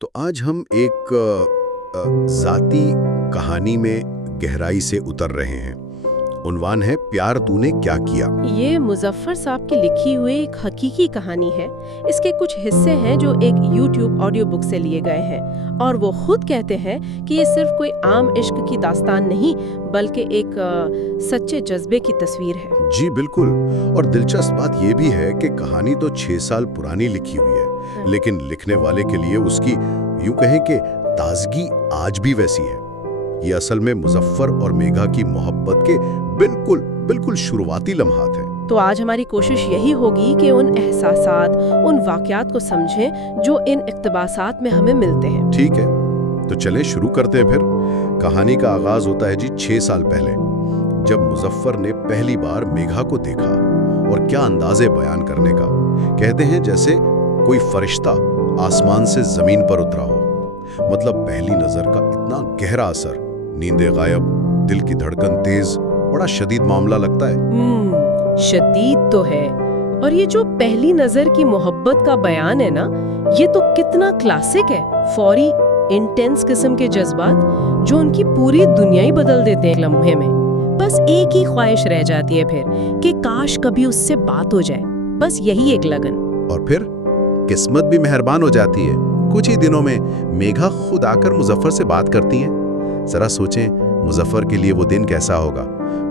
तो आज हम एक ज़ाती कहानी में गहराई से उतर रहे हैं। उन्वान है प्यार तूने क्या किया। ये मुजफ्फर साहब की लिखी हुई एक हकीकी कहानी है। इसके कुछ हिस्से हैं जो एक YouTube ऑडियो बुक से लिए गए हैं और वो खुद कहते हैं कि ये सिर्फ कोई आम इश्क की दास्तान नहीं बल्कि एक सच्चे जज्बे की तस्वीर है। जी बिल्कुल। और दिलचस्प बात ये भी है कि कहानी तो 6 साल पुरानी लिखी हुई है, लेकिन लिखने वाले के लिए उसकी यूं कहें कि ताजगी आज भी वैसी है। ये असल में मुजफ्फर और मेघा की मोहब्बत के बिल्कुल बिल्कुल शुरुआती लम्हात हैं। तो आज हमारी कोशिश यही होगी कि उन एहसासात, उन वाक़यात को समझें जो इन इक़्तिबासात में हमें मिलते हैं। ठीक है, तो चलें शुरू करते हैं फिर। कहानी का आगाज होता है जी 6 साल पहले, जब मुजफ्फर ने पहली बार मेघा को देखा। और क्या अंदाजे बयान करने का। कहते हैं जैसे कोई फरिश्ता आसमान से जमीन पर उतरा हो। मतलब पहली नजर का इतना गहरा असर, नींदें गायब, दिल की धड़कन तेज, बड़ा शदीद मामला लगता है। शदीद तो है। और ये जो पहली नजर की मोहब्बत का बयान है ना, ये तो कितना क्लासिक है। फौरी इंटेंस किस्म के जज्बात जो उनकी पूरी दुनिया ही बदल देते हैं लम्हे में। बस एक ही ख्वाहिश रह जाती है फिर कि काश कभी उससे बात हो जाए। बस यही एक लगन। और फिर किस्मत भी मेहरबान हो जाती है। कुछ ही दिनों में मेघा खुद आकर मुजफ्फर से बात करती हैं। जरा सोचें मुजफ्फर के लिए वो दिन कैसा होगा।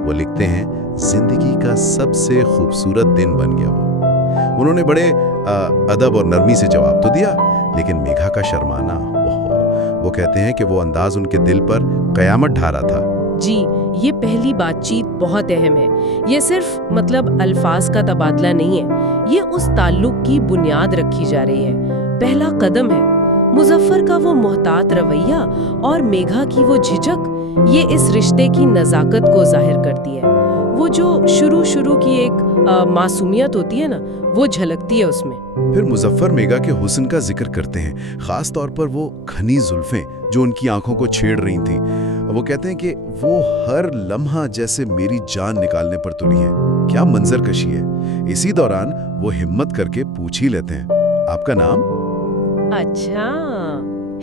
वो लिखते हैं, जिंदगी का सबसे खूबसूरत दिन बन गया वो। उन्होंने बड़े अदब और नरमी से जवाब तो दिया, लेकिन मेघा का शर्माना, ओहो। वो कहते हैं कि वो अंदाज उनके दिल पर कयामत ढा रहा था। जी, ये पहली बातचीत बहुत अहम है। ये सिर्फ मतलब अल्फाज का तबादला नहीं है, ये उस ताल्लुक की बुनियाद रखी जा रही है। पहला कदम है मुजफ्फर का वो मोहतात रवैया और मेघा की वो झिझक। ये इस रिश्ते की नज़ाकत को जाहिर करती है। वो जो शुरू की एक मासूमियत होती है ना, वो झलकती है उसमें। फिर मुजफ्फर मेघा के हुस्न का जिक्र करते हैं, खास तौर पर वो घनी जुल्फें जो उनकी आंखों को छेड़ रही थीं। वो कहते हैं कि वो हर लम्हा जैसे मेरी जान निकालने पर तुली है। क्या मंजर कशी है। इसी दौरान वो हिम्मत करके पूछ ही लेते हैं, आपका नाम? अच्छा,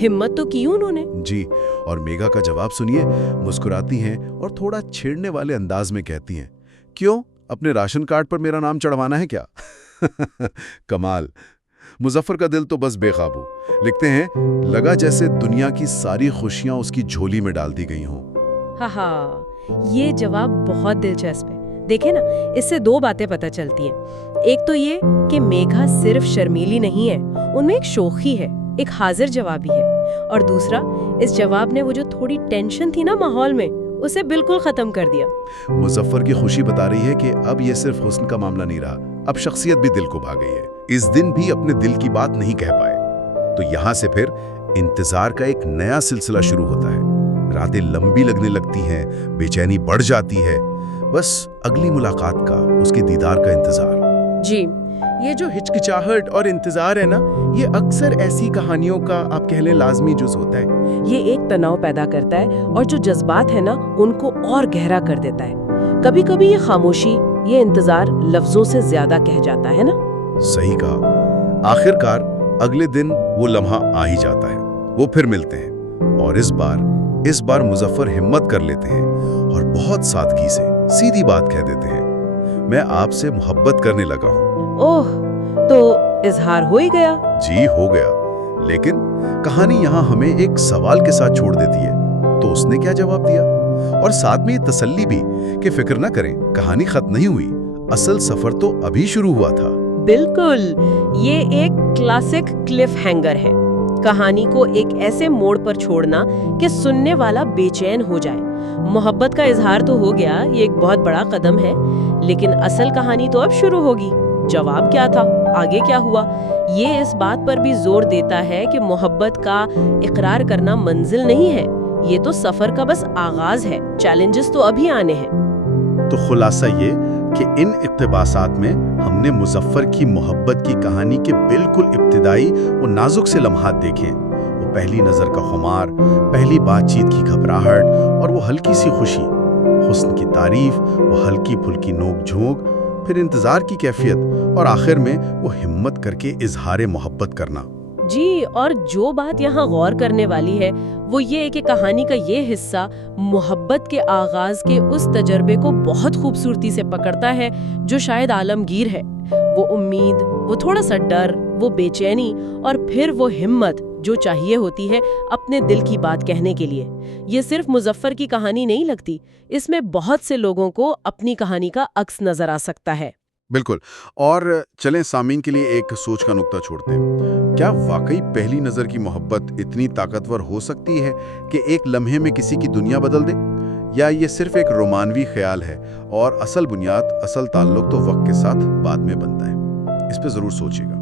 हिम्मत तो की उन्होंने। जी, और मेघा का जवाब सुनिए। मुस्कुराती हैं और थोड़ा छेड़ने वाले अंदाज में कहती हैं, क्यों, अपने राशन कार्ड पर मेरा नाम चढ़वाना है क्या? कमाल। मुजफ्फर का दिल तो बस बेकाबू। लिखते हैं, लगा जैसे दुनिया की सारी खुशियां उसकी झोली में डाल दी गई हों। हाँ, ये जवाब बहुत दिलचस्प है। देखे ना, इससे दो बातें पता चलती हैं। एक तो ये कि मेघा सिर्फ शर्मीली नहीं है, उनमें एक शोखी है, एक हाजिर जवाबी है। और दूसरा, इस जवाब ने वो जो थोड़ी टेंशन थी ना माहौल में, उसे बिल्कुल खत्म कर दिया। मुजफ्फर की खुशी बता रही है कि अब ये सिर्फ हुस्न का मामला नहीं रहा, अब शख्सियत भी दिल को भा गई है। इस दिन भी अपने दिल की बात नहीं कह पाए। तो यहाँ से फिर इंतजार का एक नया सिलसिला शुरू होता है। रातें लंबी लगने लगती हैं, बेचैनी बढ़ जाती है। बस अगली मुलाकात का, उसके दीदार का इंतजार। जी, ये जो हिचकिचाहट और इंतजार है ना, ये अक्सर ऐसी कहानियों का आप कह लें लाजमी जुज होता है। ये एक तनाव पैदा करता है और जो जज्बात है ना, उनको और गहरा कर देता है। कभी कभी ये खामोशी, ये इंतजार लफ्जों से ज्यादा कह जाता है ना। सही कहा। आखिरकार अगले दिन वो लम्हा आ ही जाता है। वो फिर मिलते हैं और इस बार मुजफ्फर हिम्मत कर लेते हैं और बहुत सादगी से सीधी बात कह देते हैं, मैं आपसे मोहब्बत करने लगा हूँ। ओह, तो इजहार हो ही गया। जी हो गया। लेकिन कहानी यहाँ हमें एक सवाल के साथ छोड़ देती है, तो उसने क्या जवाब दिया? और साथ में ये तसल्ली भी कि फिक्र ना करें, कहानी खत्म नहीं हुई, असल सफर तो अभी शुरू हुआ था। बिल्कुल, ये एक क्लासिक क्लिफ हैंगर है। कहानी को एक ऐसे मोड़ पर छोड़ना कि सुनने वाला बेचैन हो जाए। मोहब्बत का इजहार तो हो गया, ये एक बहुत बड़ा कदम है, लेकिन असल कहानी तो अब शुरू होगी। जवाब क्या था, आगे क्या हुआ, ये इस बात पर भी जोर देता है कि मोहब्बत का इकरार करना मंजिल नहीं है, ये तो सफर का बस आगाज है। चैलेंजेस तो अभी आने हैं। तो खुलासा ये कि इन इक़्तिबासात में हमने मुजफ्फर की मोहब्बत की कहानी के बिल्कुल इब्तिदाई और नाजुक से लम्हात देखे। वो पहली नज़र का खुमार, पहली बातचीत की घबराहट और वो हल्की सी खुशी, हुस्न की तारीफ, वो हल्की फुल्की नोक झोंक, फिर इंतज़ार की कैफियत और आखिर में वो हिम्मत करके इजहार मोहब्बत करना। जी, और जो बात यहाँ गौर करने वाली है वो ये है कि कहानी का ये हिस्सा मोहब्बत के आगाज के उस तजर्बे को बहुत खूबसूरती से पकड़ता है जो शायद आलमगीर है। वो उम्मीद, वो थोड़ा सा डर, वो बेचैनी और फिर वो हिम्मत जो चाहिए होती है अपने दिल की बात कहने के लिए। ये सिर्फ मुजफ्फर की कहानी नहीं लगती, इसमें बहुत से लोगों को अपनी कहानी का अक्स नजर आ सकता है। बिल्कुल। और चलें सामीन के लिए एक सोच का नुक्ता छोड़ते हैं। क्या वाकई पहली नज़र की मोहब्बत इतनी ताकतवर हो सकती है कि एक लम्हे में किसी की दुनिया बदल दे? या ये सिर्फ एक रोमानवी ख्याल है और असल बुनियाद, असल ताल्लुक तो वक्त के साथ बाद में बनता है? इस पे ज़रूर सोचिएगा।